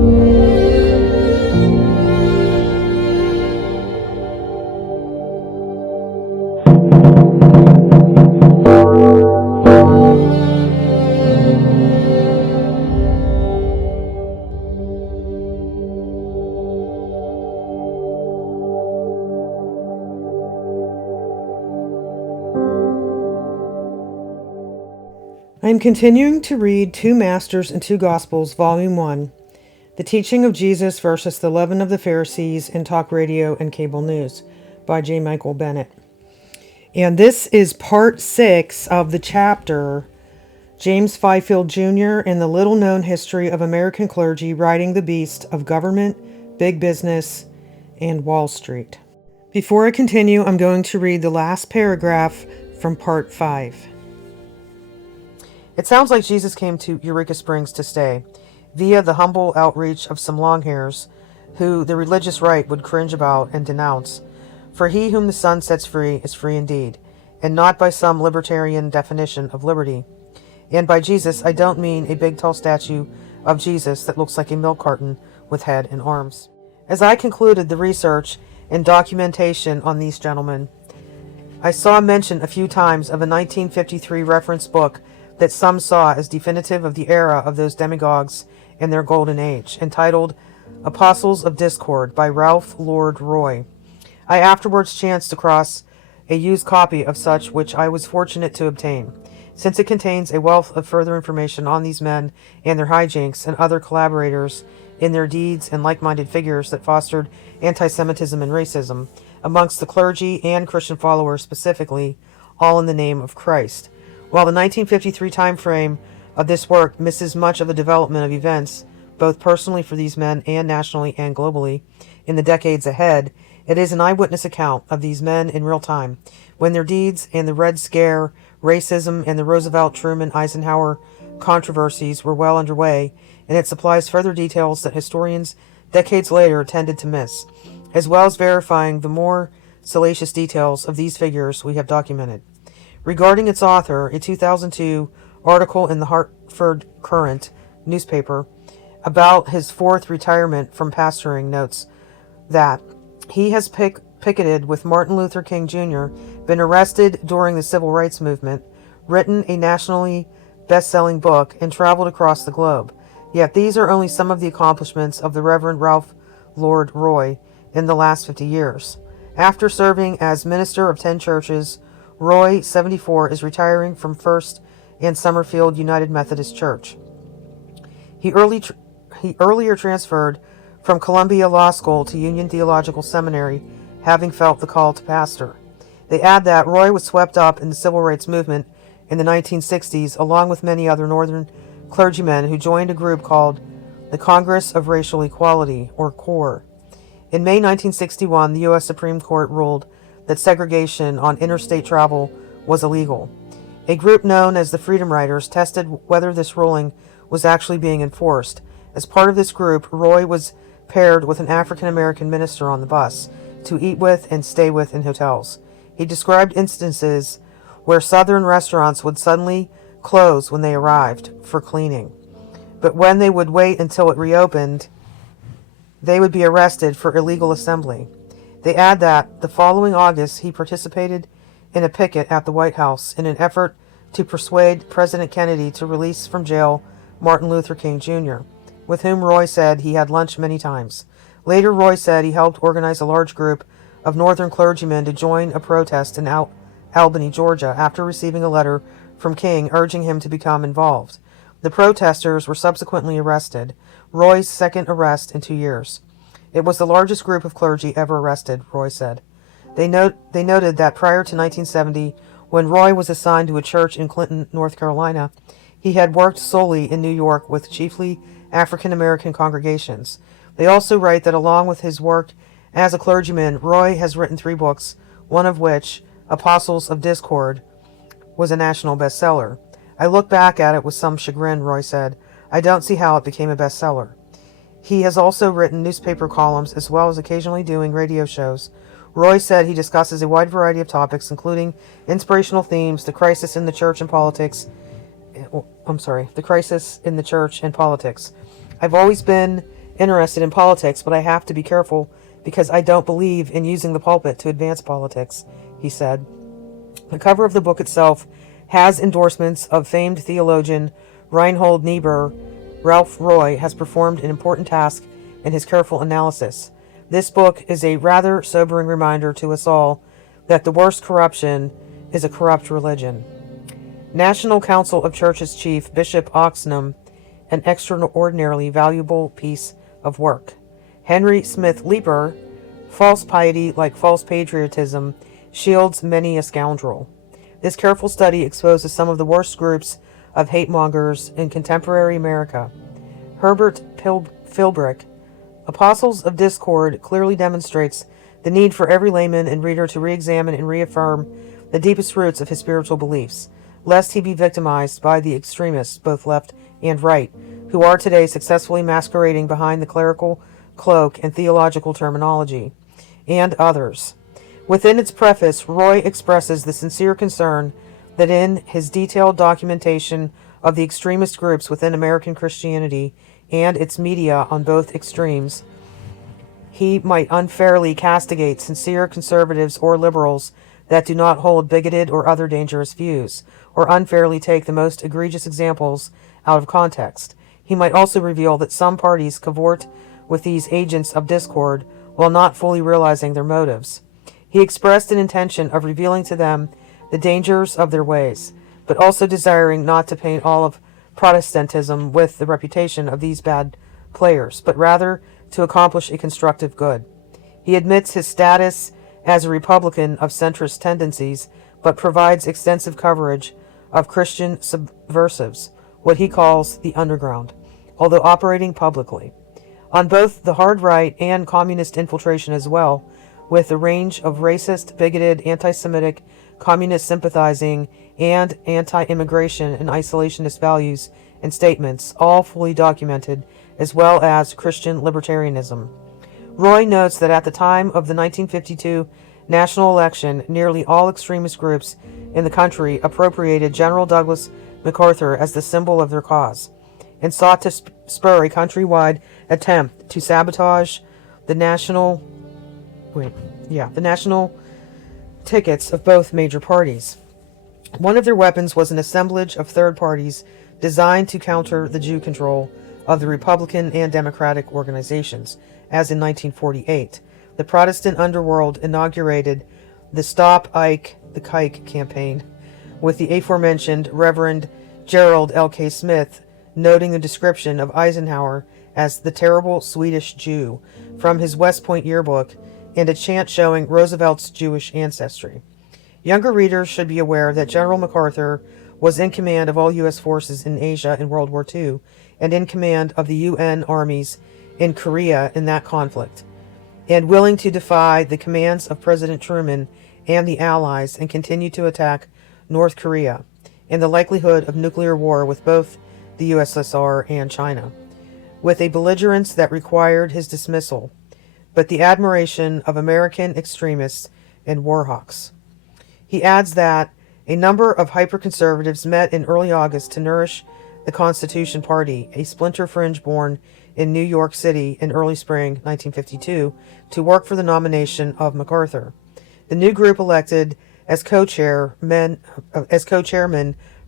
I am continuing to read Two Masters and Two Gospels, Volume 1, The Teaching of Jesus versus the Leaven of the Pharisees in Talk Radio and Cable News by J. Michael Bennett. And this is part 6 of the chapter, James Fifield Jr. and the Little-Known History of American Clergy Riding the Beast of Government, Big Business, and Wall Street. Before I continue, I'm going to read the last paragraph from part 5. It sounds like Jesus came to Eureka Springs to stay, via the humble outreach of some longhairs, who the religious right would cringe about and denounce. For he whom the Son sets free is free indeed, and not by some libertarian definition of liberty. And by Jesus, I don't mean a big tall statue of Jesus that looks like a milk carton with head and arms. As I concluded the research and documentation on these gentlemen, I saw mention a few times of a 1953 reference book that some saw as definitive of the era of those demagogues in their golden age, entitled Apostles of Discord by Ralph Lord Roy. I afterwards chanced across a used copy of such, which I was fortunate to obtain, since it contains a wealth of further information on these men and their hijinks and other collaborators in their deeds and like-minded figures that fostered anti-Semitism and racism amongst the clergy and Christian followers specifically, all in the name of Christ. While the 1953 time frame of this work misses much of the development of events, both personally for these men and nationally and globally, in the decades ahead, it is an eyewitness account of these men in real time, when their deeds and the Red Scare, racism, and the Roosevelt-Truman-Eisenhower controversies were well underway, and it supplies further details that historians decades later tended to miss, as well as verifying the more salacious details of these figures we have documented. Regarding its author, a 2002 article in the Hartford Courant newspaper about his fourth retirement from pastoring notes that he has picketed with Martin Luther King Jr., been arrested during the Civil Rights Movement, written a nationally best-selling book, and traveled across the globe. Yet these are only some of the accomplishments of the Reverend Ralph Lord Roy in the last 50 years. After serving as minister of 10 churches, Roy, 74, is retiring from First and Summerfield United Methodist Church. He earlier transferred from Columbia Law School to Union Theological Seminary, having felt the call to pastor. They add that Roy was swept up in the civil rights movement in the 1960s, along with many other Northern clergymen who joined a group called the Congress of Racial Equality, or CORE. In May 1961, the U.S. Supreme Court ruled that segregation on interstate travel was illegal. A group known as the Freedom Riders tested whether this ruling was actually being enforced. As part of this group, Roy was paired with an African-American minister on the bus to eat with and stay with in hotels. He described instances where Southern restaurants would suddenly close when they arrived for cleaning, but when they would wait until it reopened, they would be arrested for illegal assembly. They add that the following August, he participated in a picket at the White House in an effort to persuade President Kennedy to release from jail Martin Luther King Jr., with whom Roy said he had lunch many times. Later, Roy said he helped organize a large group of Northern clergymen to join a protest in Albany, Georgia, after receiving a letter from King urging him to become involved. The protesters were subsequently arrested, Roy's second arrest in 2 years. It was the largest group of clergy ever arrested, Roy said. They noted that prior to 1970, when Roy was assigned to a church in Clinton, North Carolina, he had worked solely in New York with chiefly African-American congregations. They also write that along with his work as a clergyman, Roy has written 3 books, one of which, Apostles of Discord, was a national bestseller. I look back at it with some chagrin, Roy said. I don't see how it became a bestseller. He has also written newspaper columns as well as occasionally doing radio shows. Roy said he discusses a wide variety of topics, including inspirational themes, the crisis in the church and politics. The crisis in the church and politics. I've always been interested in politics, but I have to be careful because I don't believe in using the pulpit to advance politics, he said. The cover of the book itself has endorsements of famed theologian Reinhold Niebuhr. Ralph Roy has performed an important task in his careful analysis. This book is a rather sobering reminder to us all that the worst corruption is a corrupt religion. National Council of Churches Chief Bishop Oxnam, an extraordinarily valuable piece of work. Henry Smith Leeper, false piety like false patriotism shields many a scoundrel. This careful study exposes some of the worst groups of hate-mongers in contemporary America. Herbert Philbrick, Apostles of Discord, clearly demonstrates the need for every layman and reader to re-examine and reaffirm the deepest roots of his spiritual beliefs, lest he be victimized by the extremists, both left and right, who are today successfully masquerading behind the clerical cloak and theological terminology, and others. Within its preface, Roy expresses the sincere concern that in his detailed documentation of the extremist groups within American Christianity and its media on both extremes, he might unfairly castigate sincere conservatives or liberals that do not hold bigoted or other dangerous views, or unfairly take the most egregious examples out of context. He might also reveal that some parties cavort with these agents of discord while not fully realizing their motives. He expressed an intention of revealing to them the dangers of their ways, but also desiring not to paint all of Protestantism with the reputation of these bad players, but rather to accomplish a constructive good. He admits his status as a Republican of centrist tendencies, but provides extensive coverage of Christian subversives, what he calls the underground, although operating publicly, on both the hard right and communist infiltration as well, with a range of racist, bigoted, anti-Semitic, communist sympathizing, and anti-immigration and isolationist values and statements, all fully documented, as well as Christian libertarianism. Roy notes that at the time of the 1952 national election, nearly all extremist groups in the country appropriated General Douglas MacArthur as the symbol of their cause, and sought to spur a countrywide attempt to sabotage the national tickets of both major parties. One of their weapons was an assemblage of third parties designed to counter the Jew control of the Republican and Democratic organizations, as in 1948. The Protestant underworld inaugurated the Stop Ike the Kike campaign, with the aforementioned Reverend Gerald L.K. Smith noting the description of Eisenhower as the terrible Swedish Jew from his West Point yearbook, and a chant showing Roosevelt's Jewish ancestry. Younger readers should be aware that General MacArthur was in command of all U.S. forces in Asia in World War II, and in command of the UN armies in Korea in that conflict, and willing to defy the commands of President Truman and the Allies and continue to attack North Korea, and the likelihood of nuclear war with both the USSR and China, with a belligerence that required his dismissal, but the admiration of American extremists and warhawks. He adds that a number of hyper-conservatives met in early August to nourish the Constitution Party, a splinter fringe born in New York City in early spring 1952, to work for the nomination of MacArthur. The new group elected as co-chairman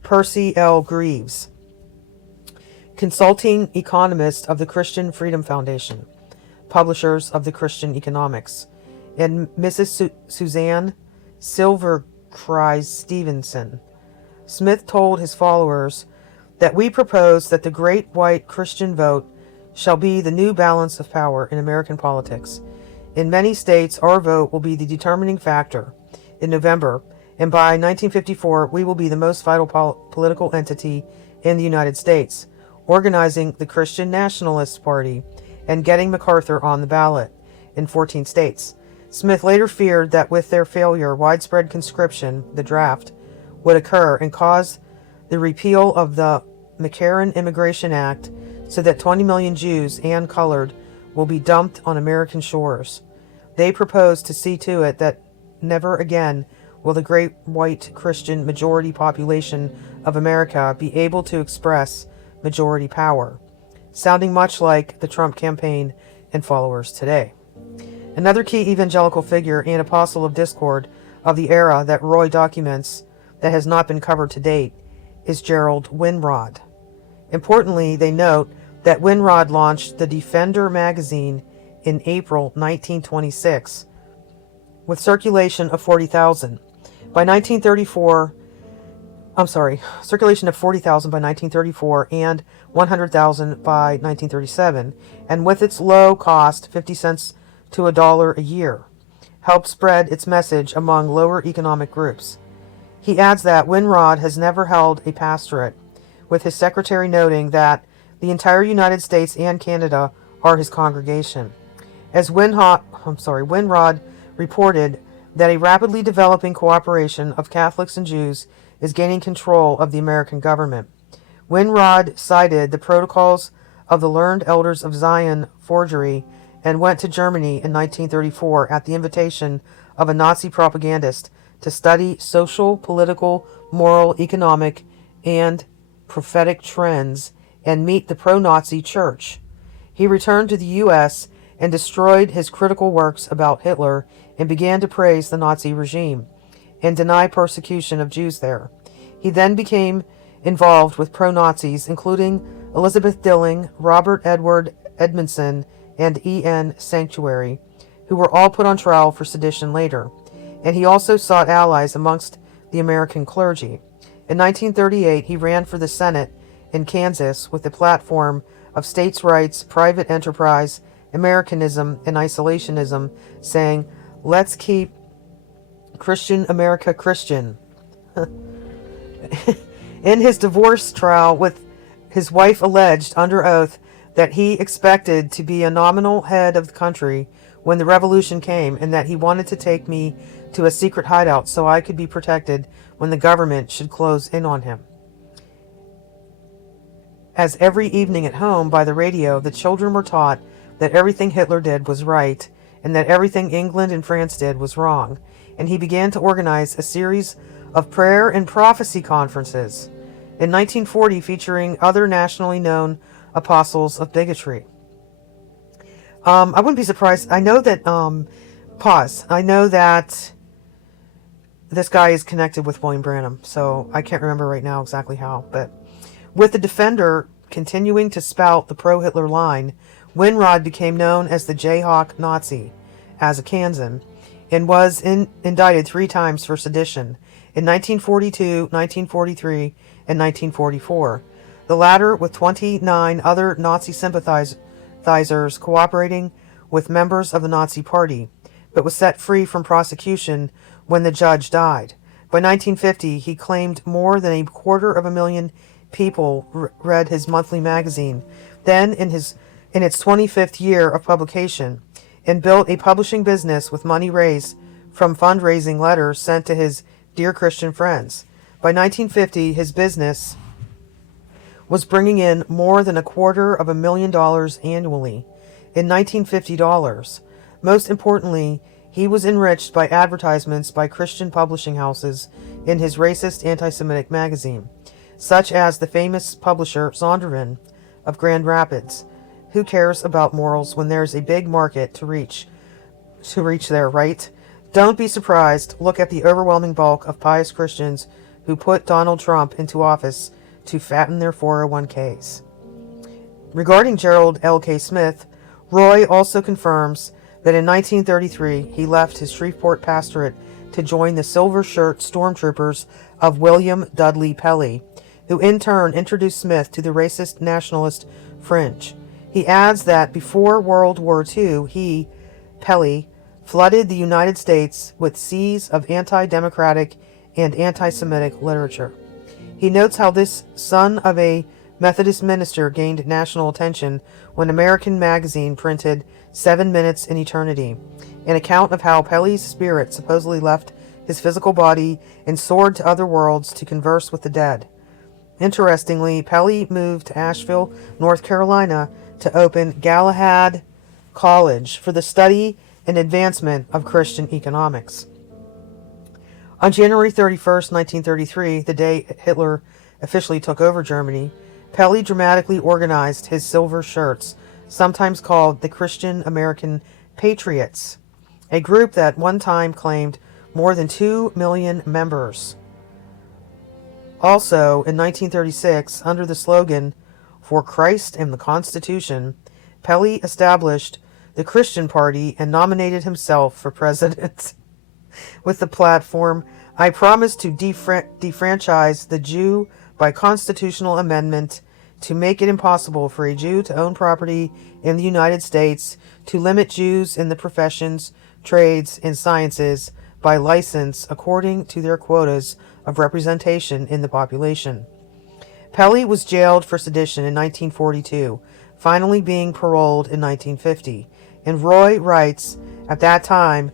Percy L. Greaves, consulting economist of the Christian Freedom Foundation, publishers of the Christian Economics, and Mrs. Suzanne Silvercrise Stevenson. Smith told his followers that we propose that the great white Christian vote shall be the new balance of power in American politics. In many states, our vote will be the determining factor. In November, and by 1954, we will be the most vital political entity in the United States, organizing the Christian Nationalist Party and getting MacArthur on the ballot in 14 states. Smith later feared that with their failure, widespread conscription, the draft, would occur and cause the repeal of the McCarran Immigration Act so that 20 million Jews and colored will be dumped on American shores. They proposed to see to it that never again will the great white Christian majority population of America be able to express majority power. sounding much like the Trump campaign and followers today. Another key evangelical figure and apostle of discord of the era that Roy documents that has not been covered to date is Gerald Winrod. Importantly, they note that Winrod launched the Defender magazine in April 1926 with circulation of 40,000. By 1934, circulation of 40,000 by 1934 and 100,000 by 1937, and with its low cost, 50 cents to $1 a year, helped spread its message among lower economic groups. He adds that Winrod has never held a pastorate, with his secretary noting that the entire United States and Canada are his congregation. As Winrod reported that a rapidly developing cooperation of Catholics and Jews is gaining control of the American government. Winrod cited the Protocols of the Learned Elders of Zion forgery and went to Germany in 1934 at the invitation of a Nazi propagandist to study social, political, moral, economic, and prophetic trends and meet the pro-Nazi church. He returned to the U.S. and destroyed his critical works about Hitler and began to praise the Nazi regime and deny persecution of Jews there. He then became involved with pro-Nazis, including Elizabeth Dilling, Robert Edward Edmondson, and E.N. Sanctuary, who were all put on trial for sedition later. And he also sought allies amongst the American clergy. In 1938, he ran for the Senate in Kansas with the platform of states' rights, private enterprise, Americanism, and isolationism, saying, "Let's keep Christian America Christian." In his divorce trial, with his wife alleged under oath that he expected to be a nominal head of the country when the revolution came, and that he wanted to take me to a secret hideout so I could be protected when the government should close in on him. As every evening at home by the radio, the children were taught that everything Hitler did was right, and that everything England and France did was wrong, and he began to organize a series of prayer and prophecy conferences in 1940 featuring other nationally known apostles of bigotry. I wouldn't be surprised. I know that, I know that this guy is connected with William Branham, so I can't remember right now exactly how, but with the Defender continuing to spout the pro-Hitler line, Winrod became known as the Jayhawk Nazi, as a Kansan, and was indicted 3 times for sedition, in 1942, 1943, and 1944, the latter with 29 other Nazi sympathizers cooperating with members of the Nazi Party, but was set free from prosecution when the judge died. By 1950, he claimed more than 250,000 people read his monthly magazine, then in its 25th year of publication, and built a publishing business with money raised from fundraising letters sent to his dear Christian friends. By 1950, his business was bringing in more than $250,000 annually in 1950 dollars. Most importantly, he was enriched by advertisements by Christian publishing houses in his racist anti-Semitic magazine, such as the famous publisher Zondervan of Grand Rapids. Who cares about morals when there's a big market to reach there, right? Don't be surprised. Look at the overwhelming bulk of pious Christians who put Donald Trump into office to fatten their 401ks. Regarding Gerald L.K. Smith, Roy also confirms that in 1933 he left his Shreveport pastorate to join the Silver Shirt Stormtroopers of William Dudley Pelley, who in turn introduced Smith to the racist nationalist fringe. He adds that before World War II, he, Pelley, flooded the United States with seas of anti-democratic and anti-Semitic literature. He notes how this son of a Methodist minister gained national attention when American Magazine printed 7 Minutes in Eternity, an account of how Pelley's spirit supposedly left his physical body and soared to other worlds to converse with the dead. Interestingly, Pelley moved to Asheville, North Carolina, to open Galahad College for the study and advancement of Christian economics. On January 31st, 1933, the day Hitler officially took over Germany, Pelley dramatically organized his Silver Shirts, sometimes called the Christian American Patriots, a group that one time claimed more than 2 million members. Also, in 1936, under the slogan, "For Christ and the Constitution," Pelley established the Christian Party and nominated himself for president with the platform, "I promise to defranchise the Jew by constitutional amendment, to make it impossible for a Jew to own property in the United States, to limit Jews in the professions, trades, and sciences by license according to their quotas of representation in the population." Pelley was jailed for sedition in 1942, finally being paroled in 1950, and Roy writes at that time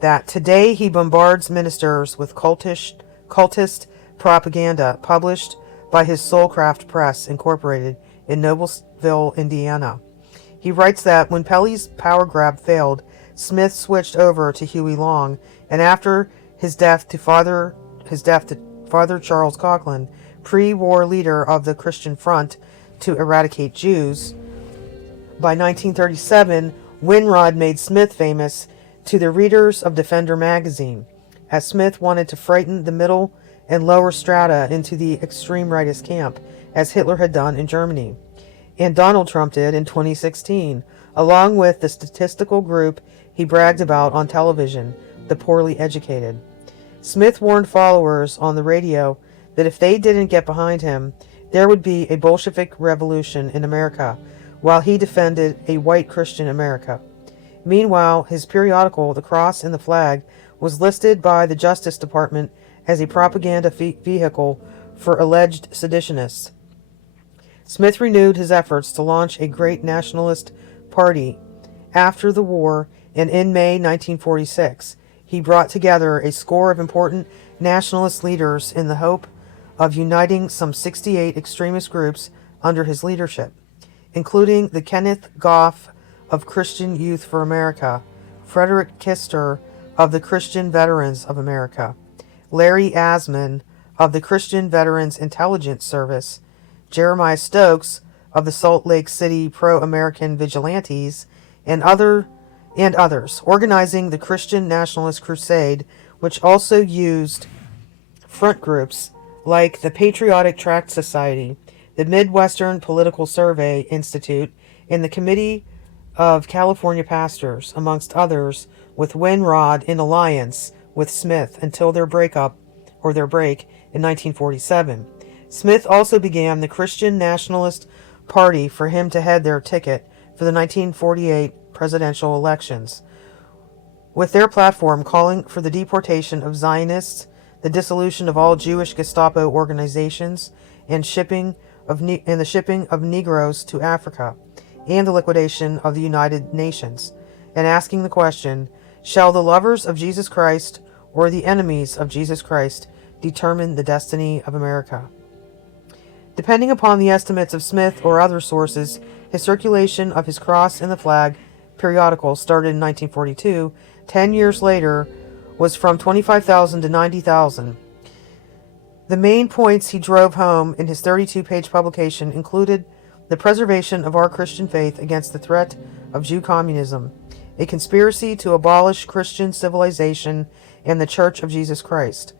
that today he bombards ministers with cultist propaganda published by his Soulcraft Press, Incorporated, in Noblesville, Indiana. He writes that when Pelley's power grab failed, Smith switched over to Huey Long, and after his death to Father Charles Coughlin, pre-war leader of the Christian Front to Eradicate Jews, by 1937, Winrod made Smith famous to the readers of Defender magazine, as Smith wanted to frighten the middle and lower strata into the extreme rightist camp, as Hitler had done in Germany, and Donald Trump did in 2016, along with the statistical group he bragged about on television, the poorly educated. Smith warned followers on the radio that if they didn't get behind him, there would be a Bolshevik revolution in America, while he defended a white Christian America. Meanwhile, his periodical, The Cross and the Flag, was listed by the Justice Department as a propaganda vehicle for alleged seditionists. Smith renewed his efforts to launch a great nationalist party after the war, and in May 1946, he brought together a score of important nationalist leaders in the hope of uniting some 68 extremist groups under his leadership, including the Kenneth Goff of Christian Youth for America, Frederick Kister of the Christian Veterans of America, Larry Asman of the Christian Veterans Intelligence Service, Jeremiah Stokes of the Salt Lake City Pro-American Vigilantes, and others, organizing the Christian Nationalist Crusade, which also used front groups like the Patriotic Tract Society, the Midwestern Political Survey Institute, and the Committee of California Pastors, amongst others, with Winrod in alliance with Smith until their break in 1947. Smith also began the Christian Nationalist Party for him to head their ticket for the 1948 presidential elections, with their platform calling for the deportation of Zionists, the dissolution of all Jewish Gestapo organizations, and the shipping of Negroes to Africa, and the liquidation of the United Nations, and asking the question, shall the lovers of Jesus Christ or the enemies of Jesus Christ determine the destiny of America? Depending upon the estimates of Smith or other sources, his circulation of his Cross and the Flag periodical started in 1942. 10 years later was from 25,000 to 90,000. The main points he drove home in his 32-page publication included the preservation of our Christian faith against the threat of Jew communism, a conspiracy to abolish Christian civilization and the Church of Jesus Christ,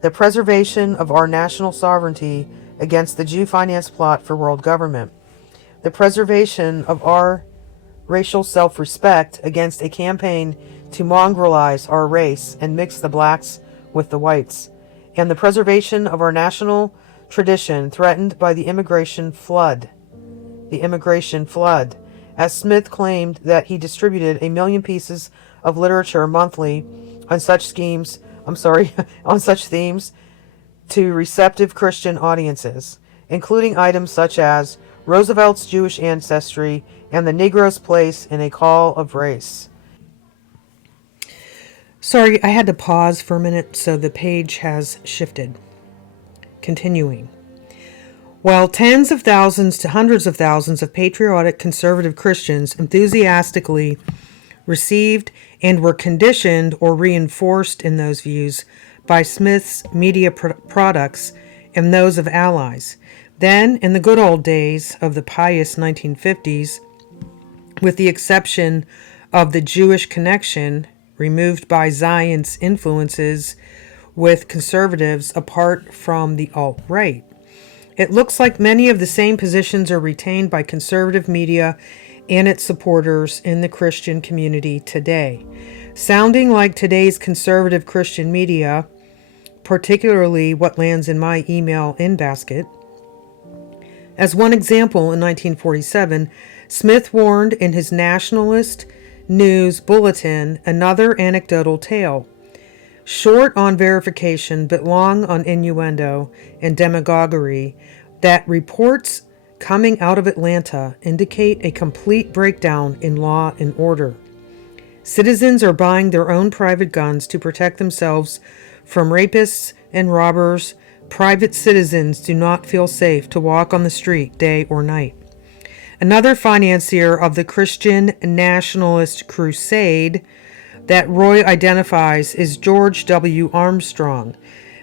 the preservation of our national sovereignty against the Jew-financed plot for world government, the preservation of our racial self-respect against a campaign to mongrelize our race and mix the blacks with the whites, and the preservation of our national tradition threatened by the immigration flood. As Smith claimed that he distributed 1 million pieces of literature monthly on such themes to receptive Christian audiences, including items such as Roosevelt's Jewish ancestry and the Negro's place in a call of race. Sorry, I had to pause for a minute, so the page has shifted. Continuing. While tens of thousands to hundreds of thousands of patriotic conservative Christians enthusiastically received and were conditioned or reinforced in those views by Smith's media products and those of allies, Then, in the good old days of the pious 1950s, with the exception of the Jewish connection removed by Zion's influences with conservatives apart from the alt-right, it looks like many of the same positions are retained by conservative media and its supporters in the Christian community today. Sounding like today's conservative Christian media, particularly what lands in my email in-basket. As one example, in 1947, Smith warned in his Nationalist News Bulletin another anecdotal tale, short on verification but long on innuendo and demagoguery, that reports coming out of Atlanta indicate a complete breakdown in law and order. Citizens are buying their own private guns to protect themselves from rapists and robbers. Private citizens do not feel safe to walk on the street day or night. Another financier of the Christian nationalist crusade that Roy identifies is George W. Armstrong,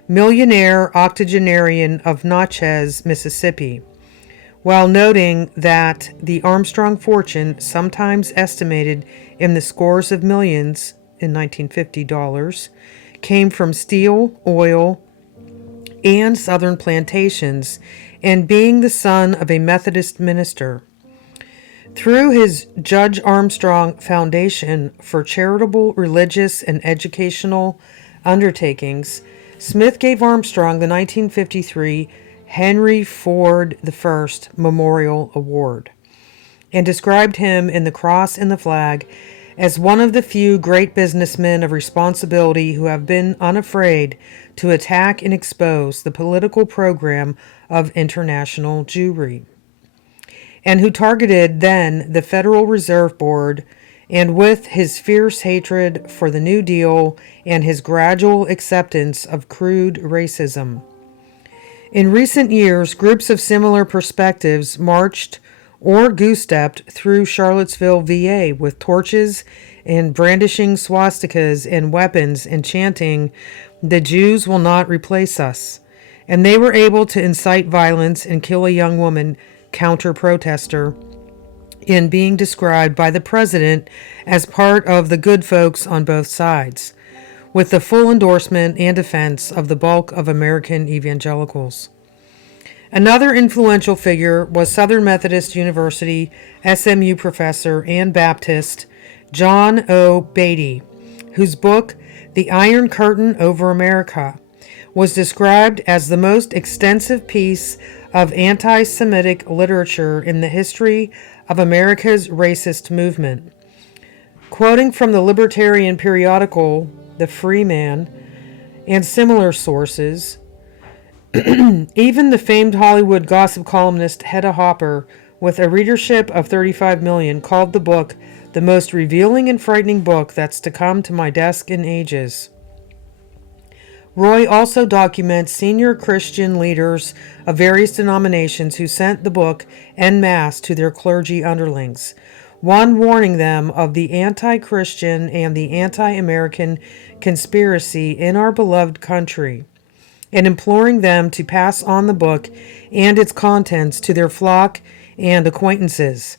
millionaire octogenarian of Natchez, Mississippi, while noting that the Armstrong fortune, sometimes estimated in the scores of millions in 1950 dollars, came from steel, oil, and southern plantations, and being the son of a Methodist minister. Through his Judge Armstrong Foundation for charitable, religious, and educational undertakings, Smith gave Armstrong the 1953 Henry Ford I Memorial Award, and described him in The Cross and the Flag as one of the few great businessmen of responsibility who have been unafraid to attack and expose the political program of international Jewry, and who targeted then the Federal Reserve Board, and with his fierce hatred for the New Deal and his gradual acceptance of crude racism. In recent years, groups of similar perspectives marched or goose-stepped through Charlottesville, VA, with torches and brandishing swastikas and weapons and chanting, "The Jews will not replace us." And they were able to incite violence and kill a young woman, counter-protester, in being described by the president as part of the good folks on both sides, with the full endorsement and defense of the bulk of American evangelicals. Another influential figure was Southern Methodist University SMU professor and Baptist John O. Beatty, whose book, The Iron Curtain Over America, was described as the most extensive piece of anti-Semitic literature in the history of America's racist movement. Quoting from the libertarian periodical The Free Man and similar sources, even the famed Hollywood gossip columnist Hedda Hopper, with a readership of 35 million, called the book the most revealing and frightening book that's to come to my desk in ages. Roy also documents senior Christian leaders of various denominations who sent the book en masse to their clergy underlings, one warning them of the anti-Christian and the anti-American conspiracy in our beloved country, and imploring them to pass on the book and its contents to their flock and acquaintances.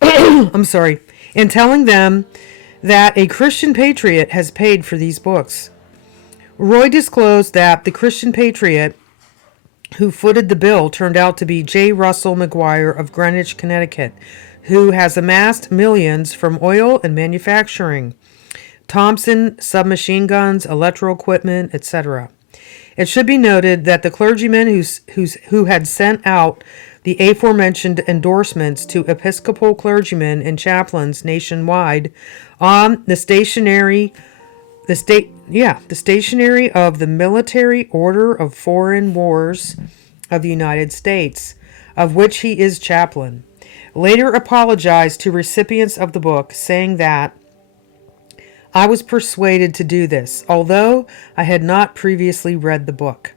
And telling them that a Christian patriot has paid for these books. Roy disclosed that the Christian patriot who footed the bill turned out to be J. Russell McGuire of Greenwich, Connecticut, who has amassed millions from oil and manufacturing, Thompson submachine guns, electrical equipment, etc. It should be noted that the clergyman who had sent out the aforementioned endorsements to Episcopal clergymen and chaplains nationwide on the stationery of the Military Order of Foreign Wars of the United States, of which he is chaplain, later apologized to recipients of the book, saying that, "I was persuaded to do this, although I had not previously read the book,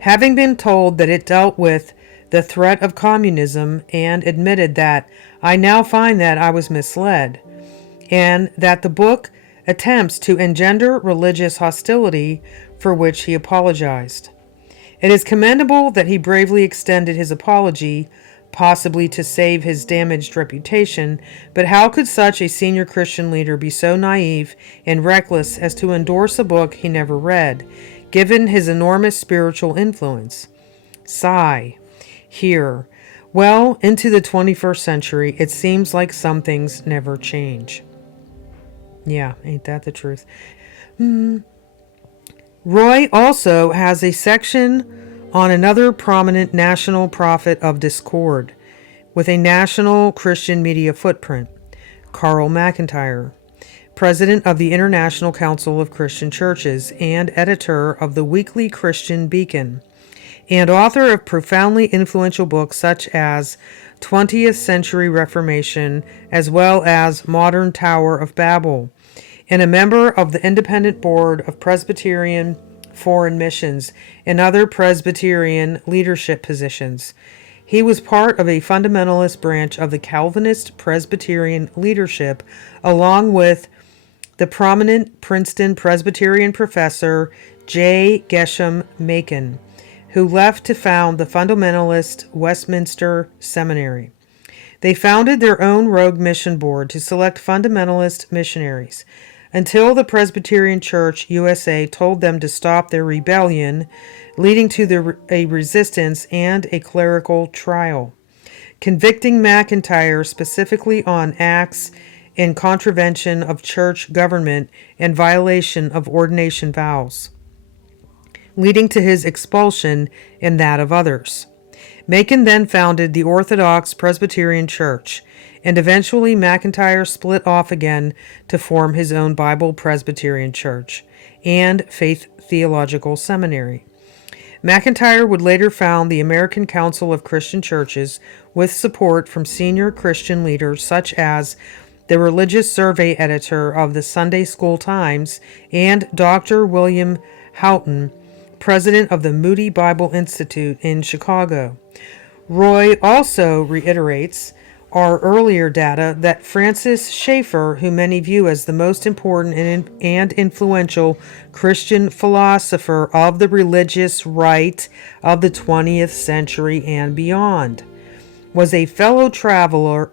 having been told that it dealt with the threat of communism, and admitted that I now find that I was misled, and that the book attempts to engender religious hostility, for which he apologized." It is commendable that he bravely extended his apology, possibly to save his damaged reputation, but how could such a senior Christian leader be so naive and reckless as to endorse a book he never read, given his enormous spiritual influence? Sigh. Here. Well, into the 21st century, it seems like some things never change. Yeah, ain't that the truth? Roy also has a section on another prominent national prophet of discord with a national Christian media footprint, Carl McIntyre, president of the International Council of Christian Churches and editor of the Weekly Christian Beacon, and author of profoundly influential books such as 20th Century Reformation as well as Modern Tower of Babel, and a member of the Independent Board of Presbyterian Foreign Missions and other Presbyterian leadership positions. He was part of a fundamentalist branch of the Calvinist Presbyterian leadership, along with the prominent Princeton Presbyterian professor J. Geshem Macon, who left to found the fundamentalist Westminster Seminary. They founded their own rogue mission board to select fundamentalist missionaries, until the Presbyterian Church USA told them to stop their rebellion, leading to a resistance and a clerical trial, convicting McIntyre specifically on acts in contravention of church government and violation of ordination vows, leading to his expulsion and that of others. Macon then founded the Orthodox Presbyterian Church, and eventually McIntyre split off again to form his own Bible Presbyterian Church and Faith Theological Seminary. McIntyre would later found the American Council of Christian Churches with support from senior Christian leaders such as the religious survey editor of the Sunday School Times and Dr. William Houghton, president of the Moody Bible Institute in Chicago. Roy also reiterates our earlier data that Francis Schaeffer, who many view as the most important and influential Christian philosopher of the religious right of the 20th century and beyond, was a fellow traveler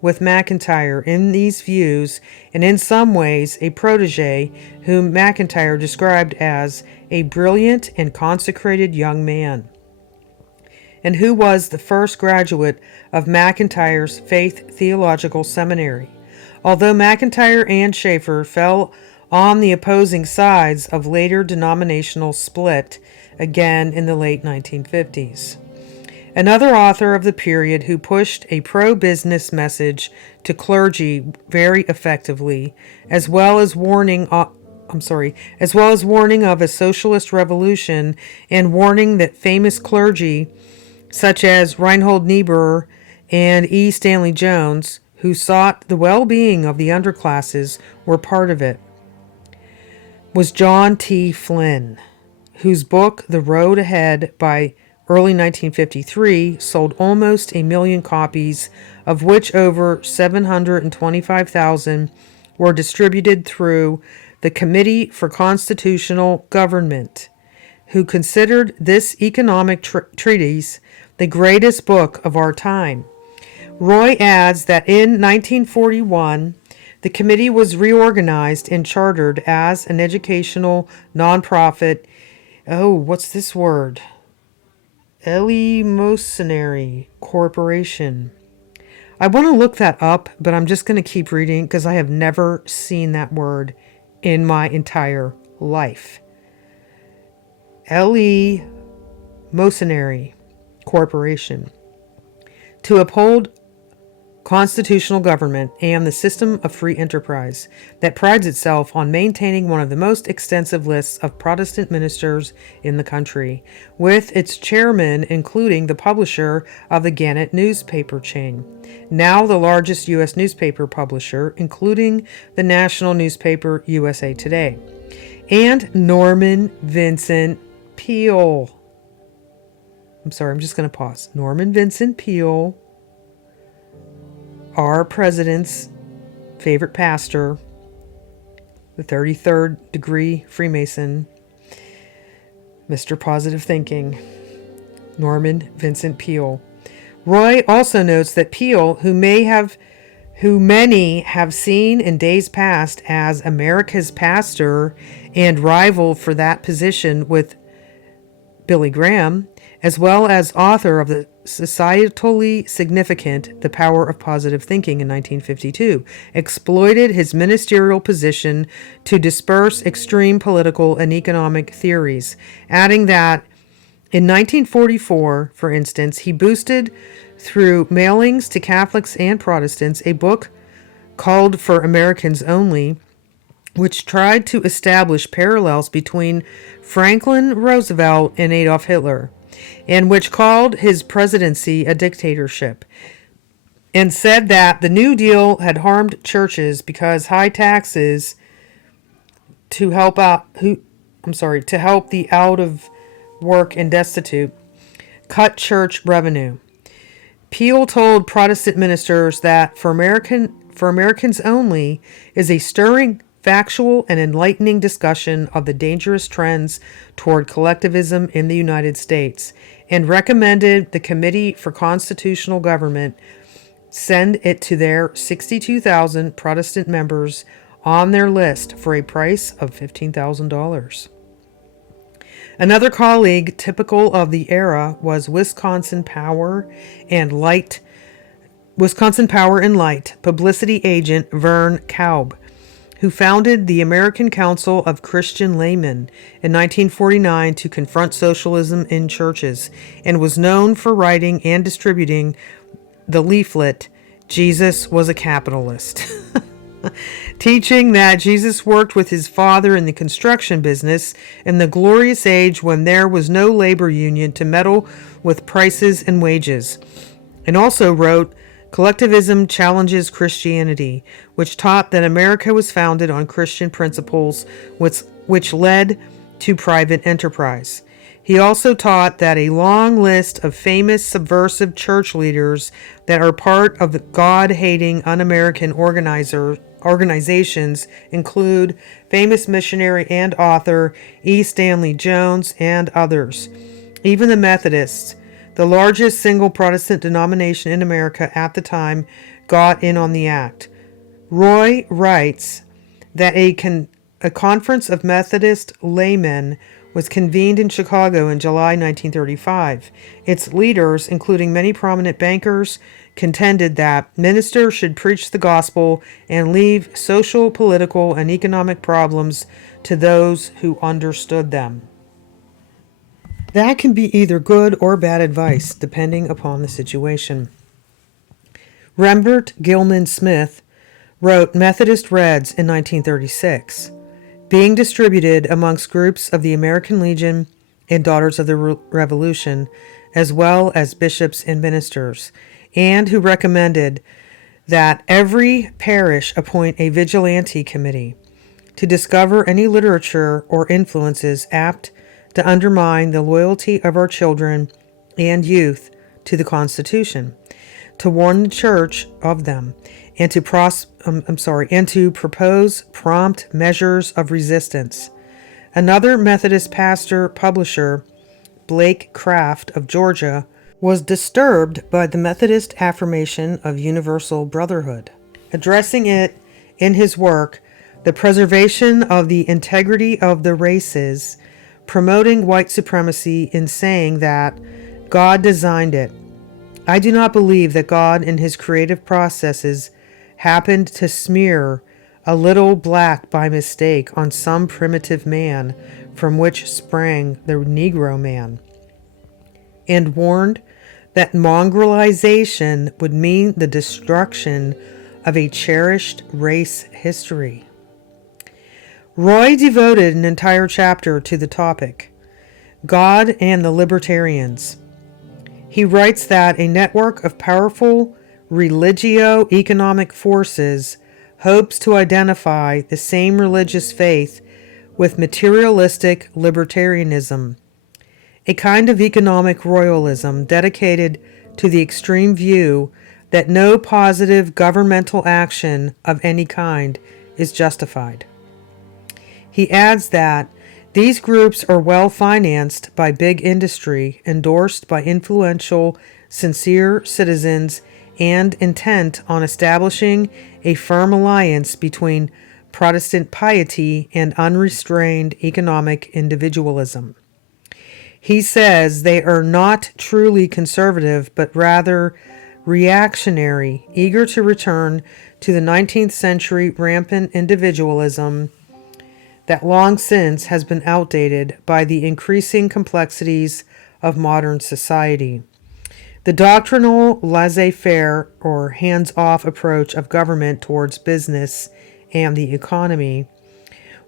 with McIntyre in these views, and in some ways a protege whom McIntyre described as a brilliant and consecrated young man, and who was the first graduate of McIntyre's Faith Theological Seminary. Although McIntyre and Schaeffer fell on the opposing sides of later denominational split, again in the late 1950s. Another author of the period who pushed a pro-business message to clergy very effectively, as well as warning of a socialist revolution and warning that famous clergy such as Reinhold Niebuhr and E. Stanley Jones, who sought the well-being of the underclasses, were part of it, was John T. Flynn, whose book The Road Ahead by early 1953 sold almost 1 million copies, of which over 725,000 were distributed through the Committee for Constitutional Government, who considered this economic treatise the greatest book of our time. Roy adds that in 1941, the committee was reorganized and chartered as an educational nonprofit. Oh, what's this word? Eleemosynary Corporation. I want to look that up, but I'm just going to keep reading because I have never seen that word in my entire life. Eleemosynary Corporation. To uphold constitutional government and the system of free enterprise that prides itself on maintaining one of the most extensive lists of Protestant ministers in the country, with its chairman including the publisher of the Gannett newspaper chain, now the largest U.S. newspaper publisher, including the national newspaper USA Today, and Norman Vincent Peale. I'm sorry, I'm just going to pause. Norman Vincent Peale, our president's favorite pastor, the 33rd degree Freemason, Mr. Positive Thinking, Norman Vincent Peale. Roy also notes that Peale, who many have seen in days past as America's pastor and rival for that position with Billy Graham, as well as author of the societally significant The Power of Positive Thinking in 1952, exploited his ministerial position to disperse extreme political and economic theories, adding that in 1944, for instance, he boosted through mailings to Catholics and Protestants a book called For Americans Only, which tried to establish parallels between Franklin Roosevelt and Adolf Hitler, and which called his presidency a dictatorship, and said that the New Deal had harmed churches because high taxes to help the out of work and destitute cut church revenue. Peale told Protestant ministers that For Americans Only is a stirring, factual, and enlightening discussion of the dangerous trends toward collectivism in the United States, and recommended the Committee for Constitutional Government send it to their 62,000 Protestant members on their list for a price of $15,000. Another colleague typical of the era was Wisconsin Power and Light publicity agent Vern Kaub, who founded the American Council of Christian Laymen in 1949 to confront socialism in churches, and was known for writing and distributing the leaflet, Jesus Was a Capitalist, teaching that Jesus worked with his father in the construction business in the glorious age when there was no labor union to meddle with prices and wages, and also wrote Collectivism Challenges Christianity, which taught that America was founded on Christian principles, which led to private enterprise. He also taught that a long list of famous subversive church leaders that are part of the God-hating un-American organizations include famous missionary and author E. Stanley Jones and others. Even the Methodists, the largest single Protestant denomination in America at the time, got in on the act. Roy writes that a conference of Methodist laymen was convened in Chicago in July 1935. Its leaders, including many prominent bankers, contended that ministers should preach the gospel and leave social, political, and economic problems to those who understood them. That can be either good or bad advice, depending upon the situation. Rembert Gilman Smith wrote Methodist Reds in 1936, being distributed amongst groups of the American Legion and Daughters of the Revolution, as well as bishops and ministers, and who recommended that every parish appoint a vigilante committee to discover any literature or influences apt to undermine the loyalty of our children and youth to the Constitution, to warn the Church of them, and to propose prompt measures of resistance. Another Methodist pastor-publisher, Blake Craft of Georgia, was disturbed by the Methodist affirmation of universal brotherhood, addressing it in his work, The Preservation of the Integrity of the Races, promoting white supremacy in saying that God designed it. I do not believe that God in his creative processes happened to smear a little black by mistake on some primitive man from which sprang the Negro man, and warned that mongrelization would mean the destruction of a cherished race history. Roy devoted an entire chapter to the topic, God and the Libertarians. He writes that a network of powerful religio-economic forces hopes to identify the same religious faith with materialistic libertarianism, a kind of economic royalism dedicated to the extreme view that no positive governmental action of any kind is justified. He adds that These groups are well financed by big industry, endorsed by influential, sincere citizens, and intent on establishing a firm alliance between Protestant piety and unrestrained economic individualism. He says they are not truly conservative, but rather reactionary, eager to return to the 19th century rampant individualism that long since has been outdated by the increasing complexities of modern society. The doctrinal laissez-faire or hands-off approach of government towards business and the economy,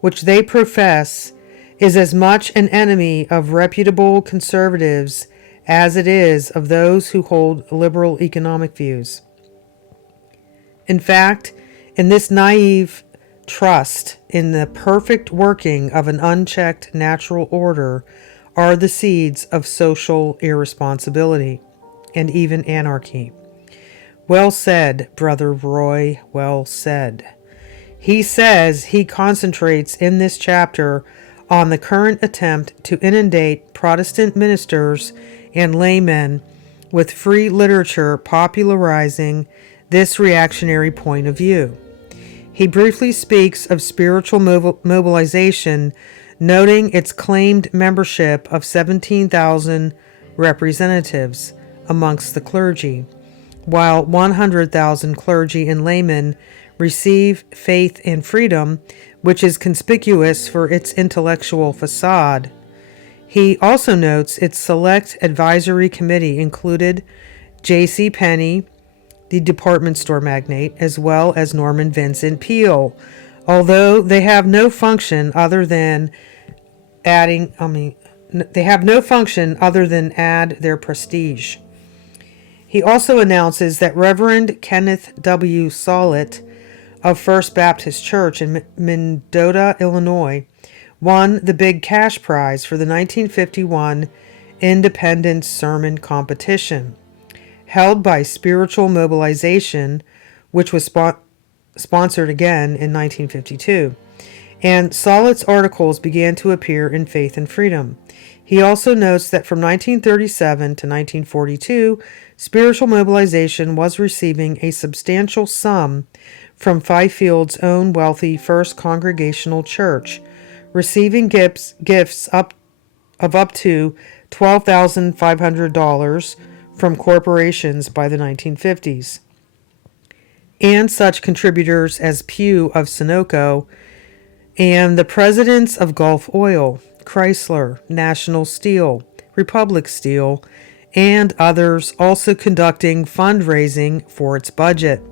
which they profess, is as much an enemy of reputable conservatives as it is of those who hold liberal economic views. In fact, in this naive trust in the perfect working of an unchecked natural order are the seeds of social irresponsibility and even anarchy. Well said, Brother Roy, well said. He says he concentrates in this chapter on the current attempt to inundate Protestant ministers and laymen with free literature popularizing this reactionary point of view. He briefly speaks of spiritual mobilization, noting its claimed membership of 17,000 representatives amongst the clergy, while 100,000 clergy and laymen receive faith and freedom, which is conspicuous for its intellectual facade. He also notes its select advisory committee included J.C. Penney, the department store magnate, as well as Norman Vincent Peale, although they have no function other than add their prestige. He also announces that Reverend Kenneth W. Sollett of First Baptist Church in Mendota, Illinois, won the Big Cash Prize for the 1951 Independent Sermon Competition, held by Spiritual Mobilization, which was sponsored again in 1952, and Sollett's articles began to appear in Faith and Freedom. He also notes that from 1937 to 1942, Spiritual Mobilization was receiving a substantial sum from Fifield's own wealthy First Congregational Church, receiving gifts of up to $12,500 from corporations by the 1950s. And such contributors as Pew of Sunoco and the presidents of Gulf Oil, Chrysler, National Steel, Republic Steel, and others also conducting fundraising for its budget.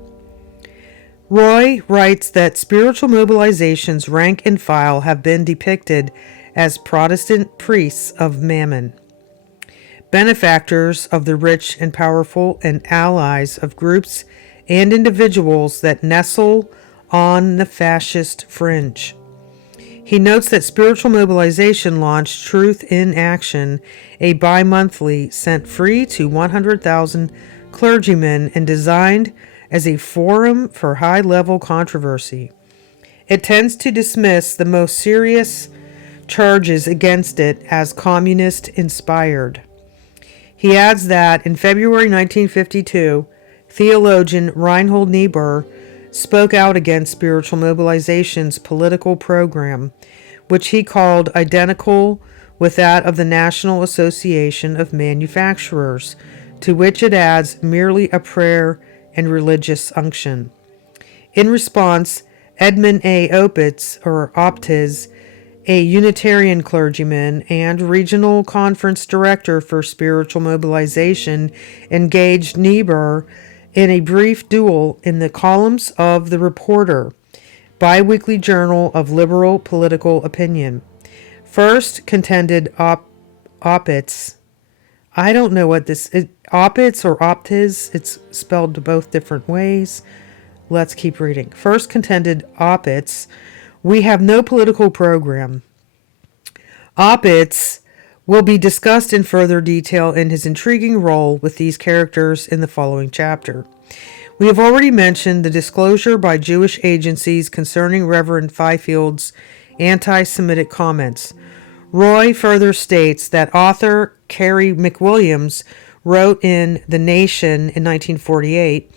Roy writes that spiritual mobilization's rank and file have been depicted as Protestant priests of Mammon, benefactors of the rich and powerful, and allies of groups and individuals that nestle on the fascist fringe. He notes that Spiritual Mobilization launched Truth in Action, a bi-monthly sent free to 100,000 clergymen and designed as a forum for high-level controversy. It tends to dismiss the most serious charges against it as communist-inspired. He adds that in February 1952, theologian Reinhold Niebuhr spoke out against Spiritual Mobilization's political program, which he called identical with that of the National Association of Manufacturers, to which it adds merely a prayer and religious unction. In response, Edmund A. Opitz, or Optiz, a Unitarian clergyman and regional conference director for Spiritual Mobilization, engaged Niebuhr in a brief duel in the columns of The Reporter, bi-weekly journal of liberal political opinion. First contended Opitz. I don't know what this is. Opitz or Optiz. It's spelled both different ways. Let's keep reading. First contended Opitz, "We have no political program." Opitz will be discussed in further detail in his intriguing role with these characters in the following chapter. We have already mentioned the disclosure by Jewish agencies concerning Reverend Fifield's anti-Semitic comments. Roy further states that author Carey McWilliams wrote in The Nation in 1948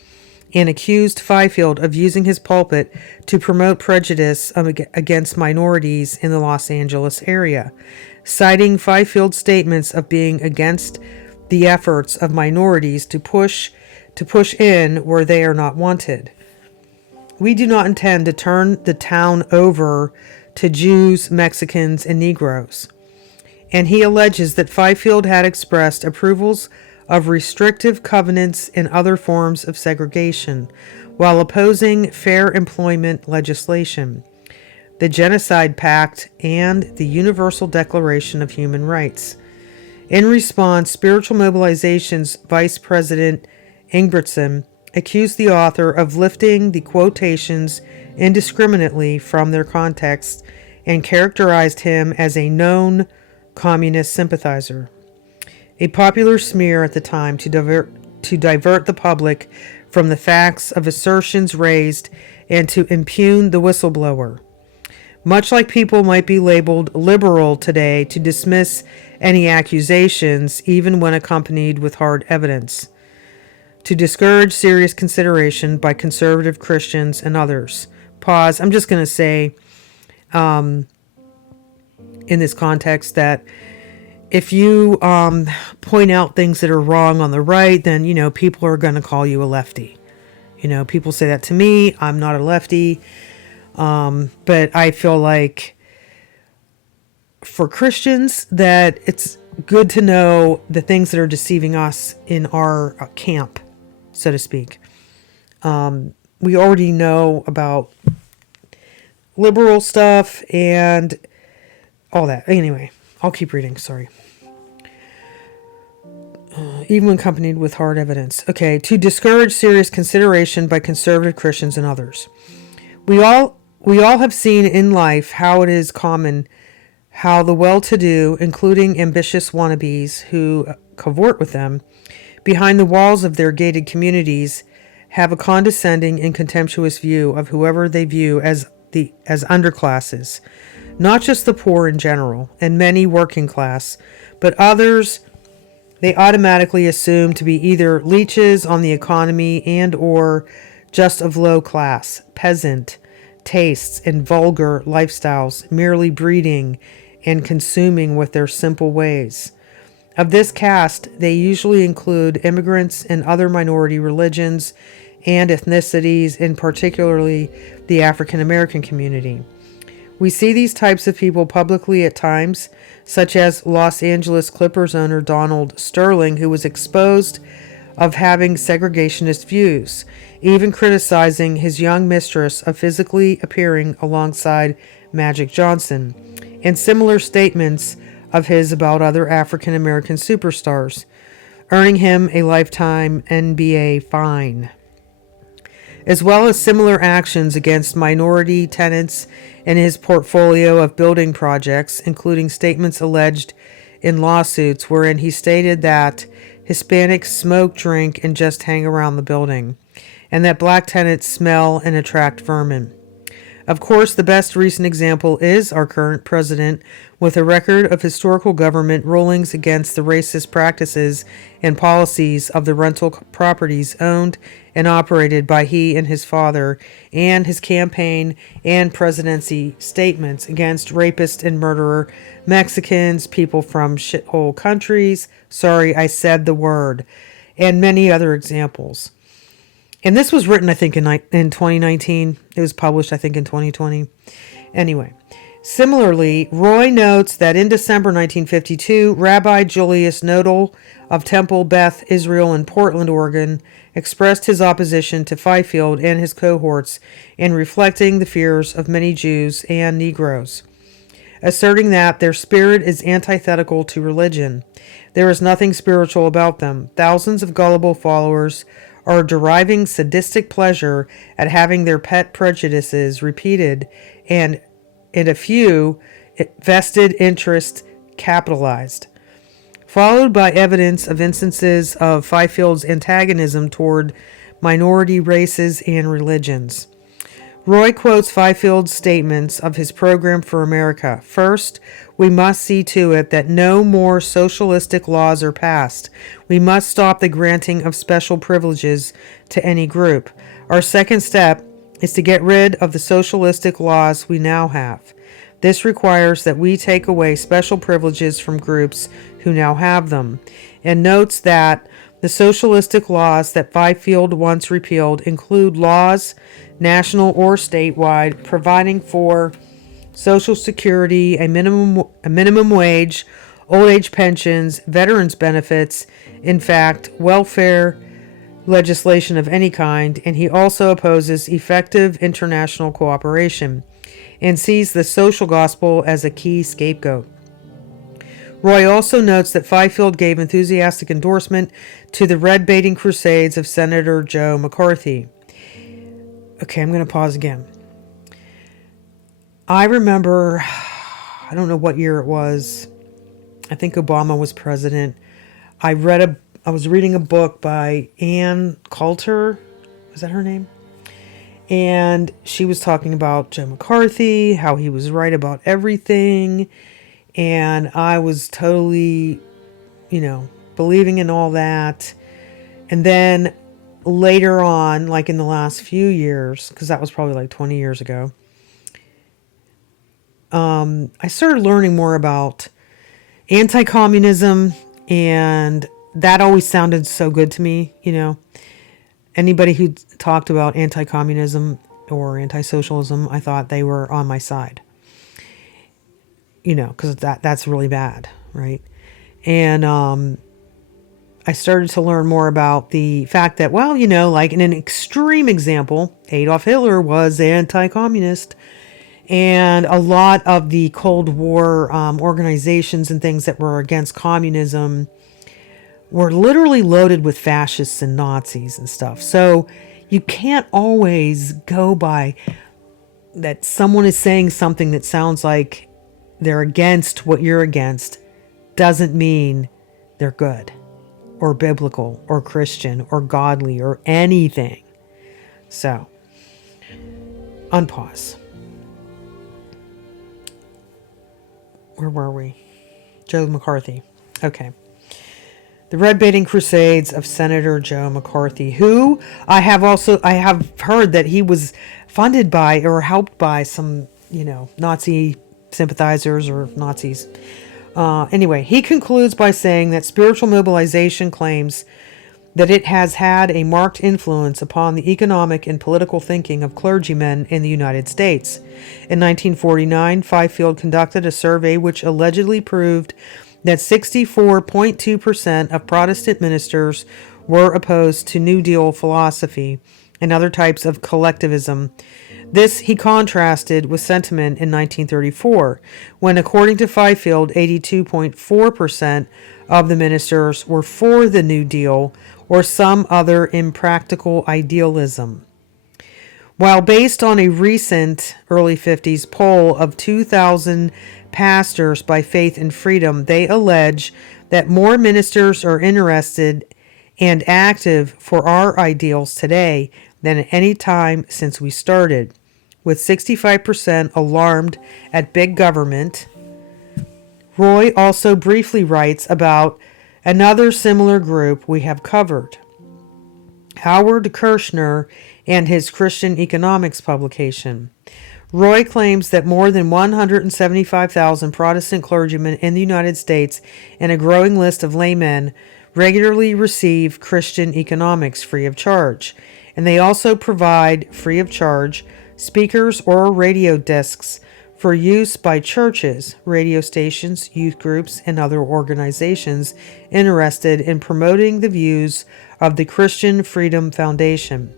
and accused Fifield of using his pulpit to promote prejudice against minorities in the Los Angeles area, citing Fifield's statements of being against the efforts of minorities to push in where they are not wanted. We do not intend to turn the town over to Jews, Mexicans, and Negroes. And he alleges that Fifield had expressed approvals of restrictive covenants and other forms of segregation, while opposing fair employment legislation, the Genocide Pact, and the Universal Declaration of Human Rights. In response, Spiritual Mobilization's Vice President Ingebrigtsen accused the author of lifting the quotations indiscriminately from their context and characterized him as a known communist sympathizer. A popular smear at the time to divert the public from the facts of assertions raised and to impugn the whistleblower. Much like people might be labeled liberal today to dismiss any accusations, even when accompanied with hard evidence, to discourage serious consideration by conservative Christians and others. Pause. I'm just going to say in this context that if you point out things that are wrong on the right, then, people are going to call you a lefty. People say that to me. I'm not a lefty. But I feel like for Christians that it's good to know the things that are deceiving us in our camp, so to speak. We already know about liberal stuff and all that. Anyway, I'll keep reading. Sorry. Even when accompanied with hard evidence. Okay, to discourage serious consideration by conservative Christians and others. We all have seen in life how it is common how the well-to-do, including ambitious wannabes who cavort with them, behind the walls of their gated communities, have a condescending and contemptuous view of whoever they view as underclasses, not just the poor in general, and many working class, but others they automatically assume to be either leeches on the economy and or just of low class, peasant, tastes, and vulgar lifestyles, merely breeding and consuming with their simple ways. Of this caste, they usually include immigrants and other minority religions and ethnicities, and particularly the African American community. We see these types of people publicly at times, such as Los Angeles Clippers owner Donald Sterling, who was exposed of having segregationist views, even criticizing his young mistress of physically appearing alongside Magic Johnson, and similar statements of his about other African American superstars, earning him a lifetime NBA fine, as well as similar actions against minority tenants in his portfolio of building projects, including statements alleged in lawsuits wherein he stated that Hispanics smoke, drink, and just hang around the building, and that black tenants smell and attract vermin. Of course, the best recent example is our current president, with a record of historical government rulings against the racist practices and policies of the rental properties owned and operated by he and his father, and his campaign and presidency statements against rapist and murderer Mexicans, people from shithole countries, sorry, I said the word, and many other examples. And this was written, I think, in 2019. It was published, I think, in 2020. Anyway, similarly, Roy notes that in December 1952, Rabbi Julius Nodal of Temple Beth Israel in Portland, Oregon, expressed his opposition to Fifield and his cohorts in reflecting the fears of many Jews and Negroes, asserting that their spirit is antithetical to religion. There is nothing spiritual about them. Thousands of gullible followers are deriving sadistic pleasure at having their pet prejudices repeated and a few vested interests capitalized, followed by evidence of instances of Fifield's antagonism toward minority races and religions. Roy quotes Fifield's statements of his program for America. First, we must see to it that no more socialistic laws are passed. We must stop the granting of special privileges to any group. Our second step is to get rid of the socialistic laws we now have. This requires that we take away special privileges from groups who now have them, and notes that the socialistic laws that Fifield once repealed include laws, national or statewide, providing for Social Security, a minimum wage, old age pensions, veterans benefits, in fact, welfare legislation of any kind, and he also opposes effective international cooperation and sees the social gospel as a key scapegoat. Roy also notes that Fifield gave enthusiastic endorsement to the red-baiting crusades of Senator Joe McCarthy. Okay, I'm going to pause again. I remember, I don't know what year it was. I think Obama was president. I was reading a book by Ann Coulter. Was that her name? And she was talking about Joe McCarthy, how he was right about everything. And I was totally, believing in all that. And then later on, like in the last few years, because that was probably like 20 years ago, I started learning more about anti-communism, and that always sounded so good to me. Anybody who talked about anti-communism or anti-socialism, I thought they were on my side. Because that's really bad, right? And I started to learn more about the fact that, like in an extreme example, Adolf Hitler was anti-communist. And a lot of the Cold War organizations and things that were against communism were literally loaded with fascists and Nazis and stuff. So you can't always go by that someone is saying something that sounds like they're against what you're against doesn't mean they're good or biblical or Christian or godly or anything. So, unpause. Where were we? Joe McCarthy. Okay. The red baiting crusades of Senator Joe McCarthy, who I have heard that he was funded by or helped by some, Nazi sympathizers or Nazis. Anyway, he concludes by saying that spiritual mobilization claims that it has had a marked influence upon the economic and political thinking of clergymen in the United States. In 1949, Fifield conducted a survey which allegedly proved that 64.2% of Protestant ministers were opposed to New Deal philosophy and other types of collectivism. This he contrasted with sentiment in 1934, when, according to Fifield, 82.4% of the ministers were for the New Deal or some other impractical idealism. While based on a recent early 50s poll of 2,000 pastors by Faith and Freedom, they allege that more ministers are interested and active for our ideals today than at any time since we started, with 65% alarmed at big government. Roy also briefly writes about another similar group we have covered, Howard Kirshner and his Christian Economics publication. Roy claims that more than 175,000 Protestant clergymen in the United States and a growing list of laymen regularly receive Christian economics free of charge, and they also provide, free of charge, speakers or radio discs for use by churches, radio stations, youth groups, and other organizations interested in promoting the views of the Christian Freedom Foundation.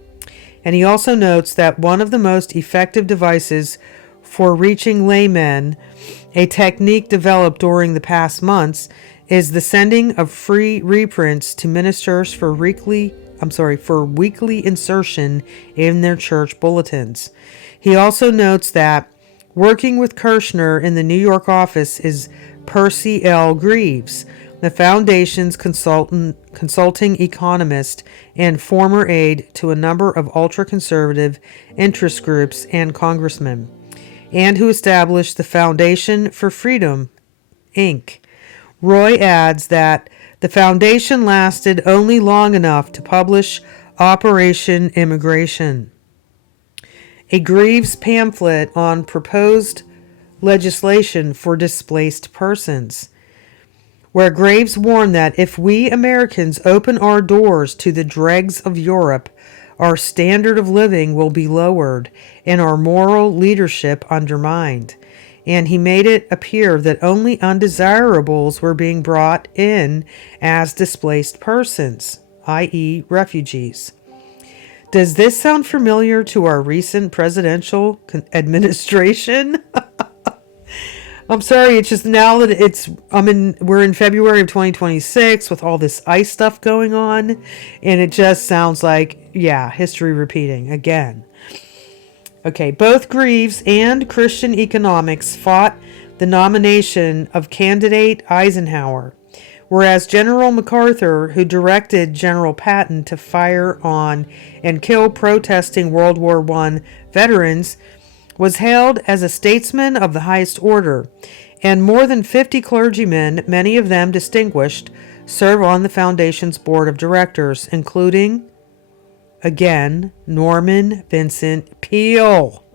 And he also notes that one of the most effective devices for reaching laymen, a technique developed during the past months, is the sending of free reprints to ministers for weekly insertion in their church bulletins. He also notes that working with Kirshner in the New York office is Percy L. Greaves, the Foundation's consulting economist and former aide to a number of ultra-conservative interest groups and congressmen, and who established the Foundation for Freedom, Inc. Roy adds that the Foundation lasted only long enough to publish Operation Immigration, a Greaves pamphlet on proposed legislation for displaced persons, where Graves warned that if we Americans open our doors to the dregs of Europe, our standard of living will be lowered and our moral leadership undermined. And he made it appear that only undesirables were being brought in as displaced persons, i.e., refugees. Does this sound familiar to our recent presidential administration? I'm sorry, it's just now that we're in February of 2026 with all this ICE stuff going on, and it just sounds like, yeah, history repeating again. Okay, both Greaves and Christian Economics fought the nomination of candidate Eisenhower, whereas General MacArthur, who directed General Patton to fire on and kill protesting World War I veterans, was hailed as a statesman of the highest order, and more than 50 clergymen, many of them distinguished, serve on the Foundation's board of directors, including, again, Norman Vincent Peale.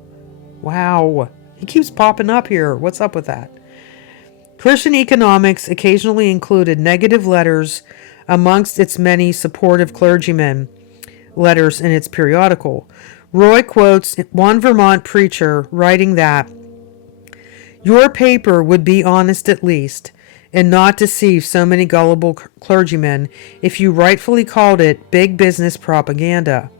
Wow, he keeps popping up here. What's up with that? Christian Economics occasionally included negative letters amongst its many supportive clergymen letters in its periodical. Roy quotes one Vermont preacher writing that, "Your paper would be honest at least, and not deceive so many gullible clergymen if you rightfully called it big business propaganda."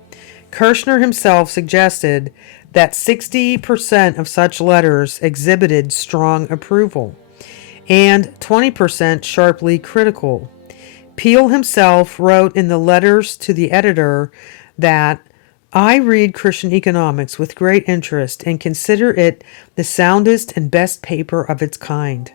Kirshner himself suggested that 60% of such letters exhibited strong approval, and 20% sharply critical. Peale himself wrote in the letters to the editor that, "I read Christian Economics with great interest and consider it the soundest and best paper of its kind."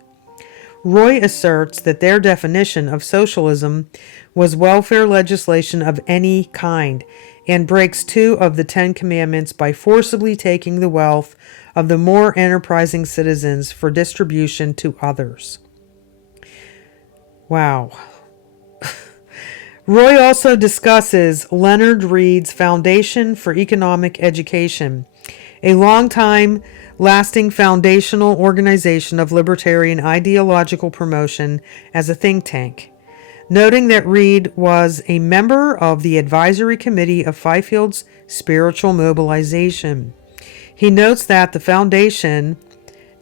Roy asserts that their definition of socialism was welfare legislation of any kind, and breaks 2 of the 10 commandments by forcibly taking the wealth of the more enterprising citizens for distribution to others. Wow. Roy also discusses Leonard Read's Foundation for Economic Education, a long-time lasting foundational organization of libertarian ideological promotion as a think tank, noting that Read was a member of the advisory committee of Fifield's Spiritual Mobilization. He notes that the Foundation,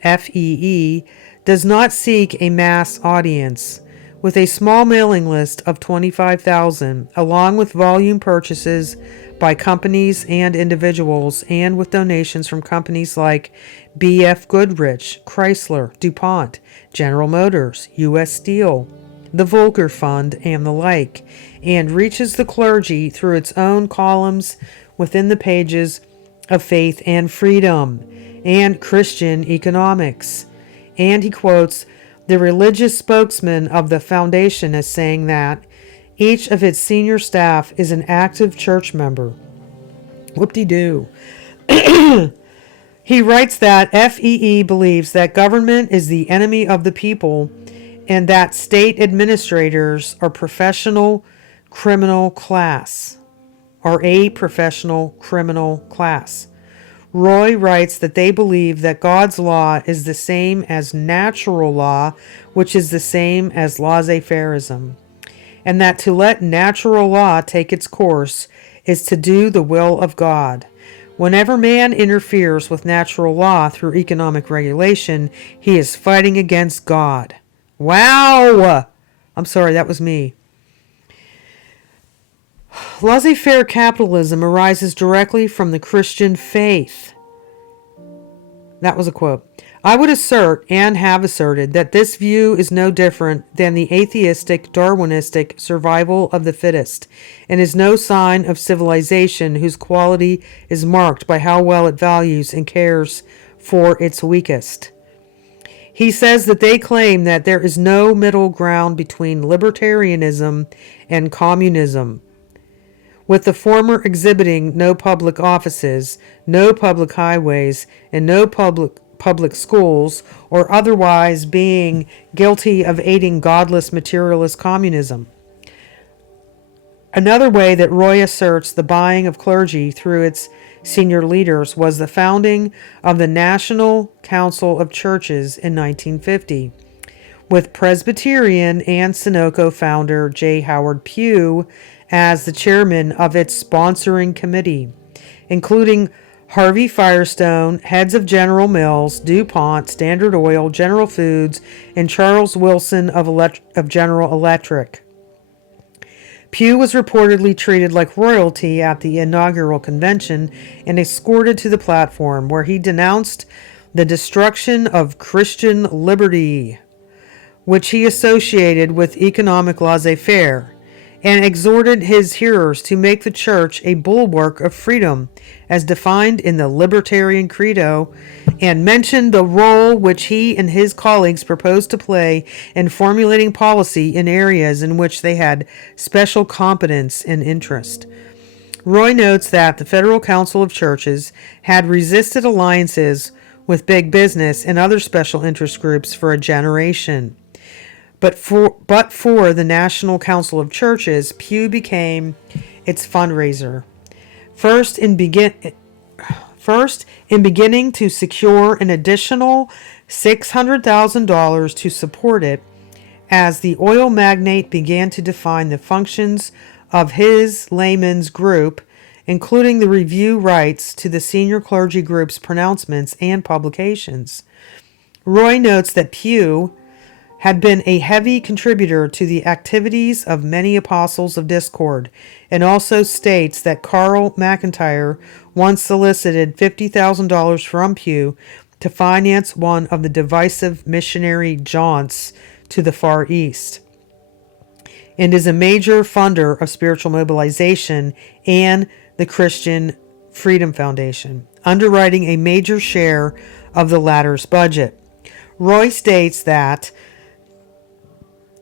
FEE, does not seek a mass audience, with a small mailing list of 25,000, along with volume purchases by companies and individuals, and with donations from companies like B.F. Goodrich, Chrysler, DuPont, General Motors, U.S. Steel, the Volcker Fund, and the like, and reaches the clergy through its own columns within the pages of Faith and Freedom and Christian Economics. And he quotes the religious spokesman of the Foundation as saying that each of its senior staff is an active church member. Whoop-de-doo. He writes that FEE believes that government is the enemy of the people and that state administrators are a professional criminal class. Roy writes that they believe that God's law is the same as natural law, which is the same as laissez-faireism, and that to let natural law take its course is to do the will of God. Whenever man interferes with natural law through economic regulation, he is fighting against God. Wow! I'm sorry, that was me. Laissez-faire capitalism arises directly from the Christian faith. That was a quote. I would assert, and have asserted, that this view is no different than the atheistic, Darwinistic survival of the fittest, and is no sign of civilization whose quality is marked by how well it values and cares for its weakest. He says that they claim that there is no middle ground between libertarianism and communism, with the former exhibiting no public offices, no public highways, and no public schools, or otherwise being guilty of aiding godless materialist communism. Another way that Roy asserts the buying of clergy through its senior leaders was the founding of the National Council of Churches in 1950, with Presbyterian and Sunoco founder J. Howard Pugh as the chairman of its sponsoring committee, including Harvey Firestone, heads of General Mills, DuPont, Standard Oil, General Foods, and Charles Wilson of General Electric. Pugh was reportedly treated like royalty at the inaugural convention and escorted to the platform, where he denounced the destruction of Christian liberty, which he associated with economic laissez-faire, and exhorted his hearers to make the church a bulwark of freedom, as defined in the Libertarian Credo, and mentioned the role which he and his colleagues proposed to play in formulating policy in areas in which they had special competence and interest. Roy notes that the Federal Council of Churches had resisted alliances with big business and other special interest groups for a generation. But for the National Council of Churches, Pugh became its fundraiser. First, in beginning to secure an additional $600,000 to support it, as the oil magnate began to define the functions of his layman's group, including the review rights to the senior clergy group's pronouncements and publications. Roy notes that Pugh had been a heavy contributor to the activities of many apostles of discord, and also states that Carl McIntyre once solicited $50,000 from Pugh to finance one of the divisive missionary jaunts to the Far East, and is a major funder of spiritual mobilization and the Christian Freedom Foundation, underwriting a major share of the latter's budget. Roy states that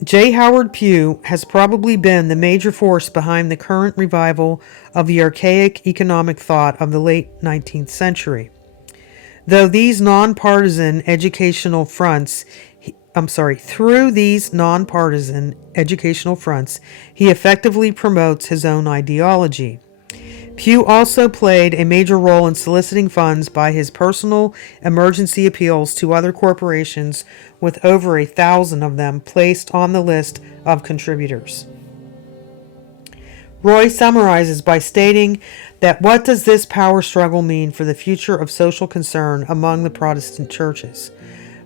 J. Howard Pugh has probably been the major force behind the current revival of the archaic economic thought of the late 19th century. Through these nonpartisan educational fronts, he effectively promotes his own ideology. Pugh also played a major role in soliciting funds by his personal emergency appeals to other corporations, with over 1,000 of them placed on the list of contributors. Roy summarizes by stating that what does this power struggle mean for the future of social concern among the Protestant churches?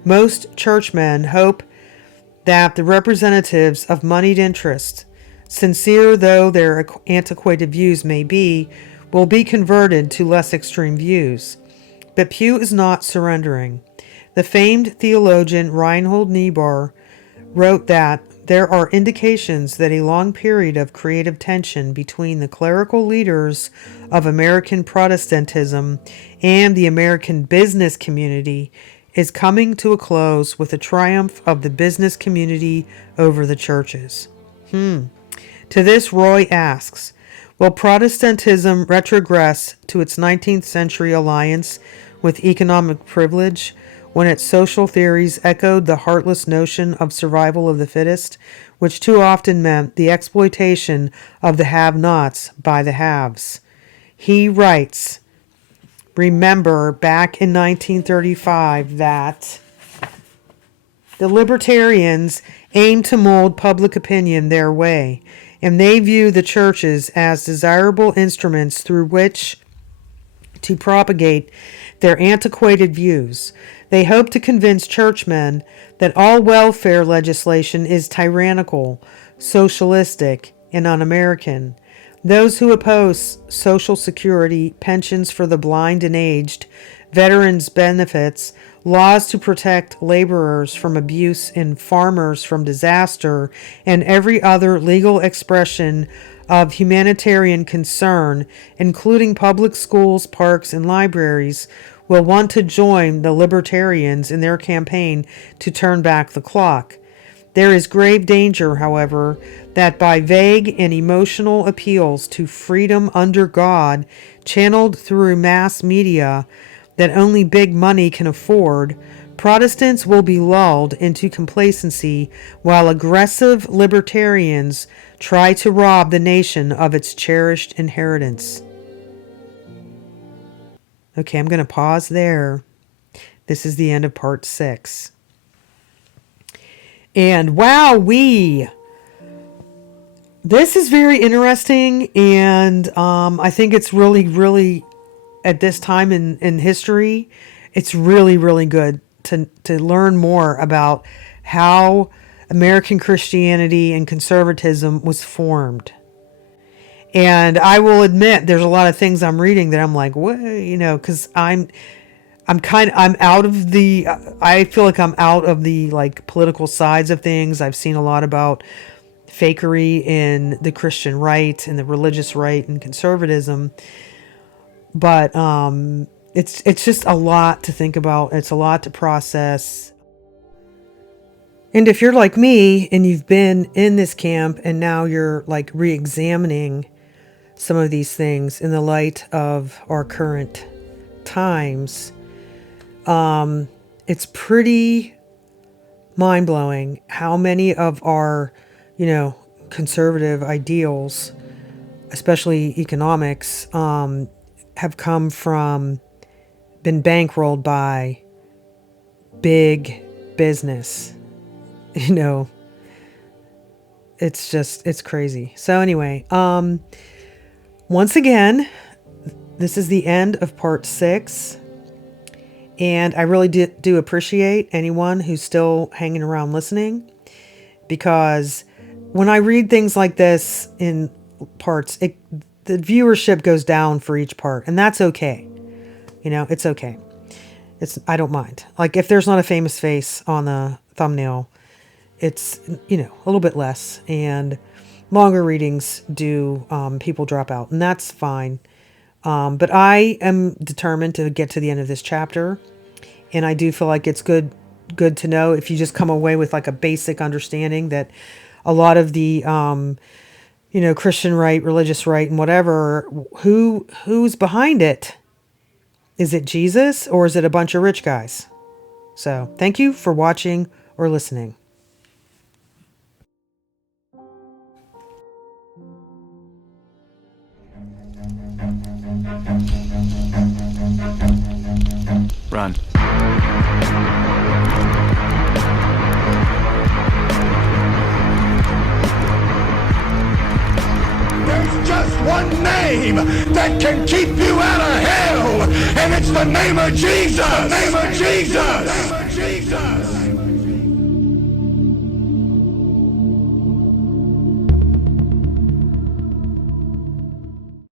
Most churchmen hope that the representatives of moneyed interests, sincere though their antiquated views may be, will be converted to less extreme views. But Pugh is not surrendering. The famed theologian Reinhold Niebuhr wrote that there are indications that a long period of creative tension between the clerical leaders of American Protestantism and the American business community is coming to a close with the triumph of the business community over the churches. To this, Roy asks, will Protestantism retrogress to its 19th century alliance with economic privilege when its social theories echoed the heartless notion of survival of the fittest, which too often meant the exploitation of the have-nots by the haves? He writes, remember back in 1935 that the libertarians aim to mold public opinion their way, and they view the churches as desirable instruments through which to propagate their antiquated views. They hope to convince churchmen that all welfare legislation is tyrannical, socialistic, and un-American. Those who oppose Social Security, pensions for the blind and aged, veterans' benefits, laws to protect laborers from abuse and farmers from disaster, and every other legal expression of humanitarian concern, including public schools, parks, and libraries, will want to join the libertarians in their campaign to turn back the clock. There is grave danger, however, that by vague and emotional appeals to freedom under God, channeled through mass media that only big money can afford, Protestants will be lulled into complacency while aggressive libertarians try to rob the nation of its cherished inheritance. Okay, I'm going to pause there. This is the end of part 6. And wowee! This is very interesting, and I think it's really, at this time in history, it's really good to learn more about how American Christianity and conservatism was formed. And I will admit, there's a lot of things I'm reading that I'm like, what, because I'm out of the, I feel like I'm out of the like political sides of things. I've seen a lot about fakery in the Christian right and the religious right and conservatism. But it's just a lot to think about. It's a lot to process. And if you're like me and you've been in this camp and now you're like re-examining some of these things in the light of our current times, it's pretty mind-blowing how many of our, conservative ideals, especially economics, have come from, been bankrolled by big business. It's crazy. So anyway, once again, this is the end of part 6. And I really do appreciate anyone who's still hanging around listening, because when I read things like this in parts, the viewership goes down for each part, and that's okay. It's okay. I don't mind. Like if there's not a famous face on the thumbnail, it's, a little bit less, and longer readings do, people drop out, and that's fine. But I am determined to get to the end of this chapter, and I do feel like it's good to know, if you just come away with like a basic understanding, that a lot of the, Christian right, religious right, and whatever, who's behind it? Is it Jesus, or is it a bunch of rich guys? So thank you for watching or listening. Run. There's just one name that can keep you out of hell, and it's the name of Jesus. The name of Jesus. The name of Jesus.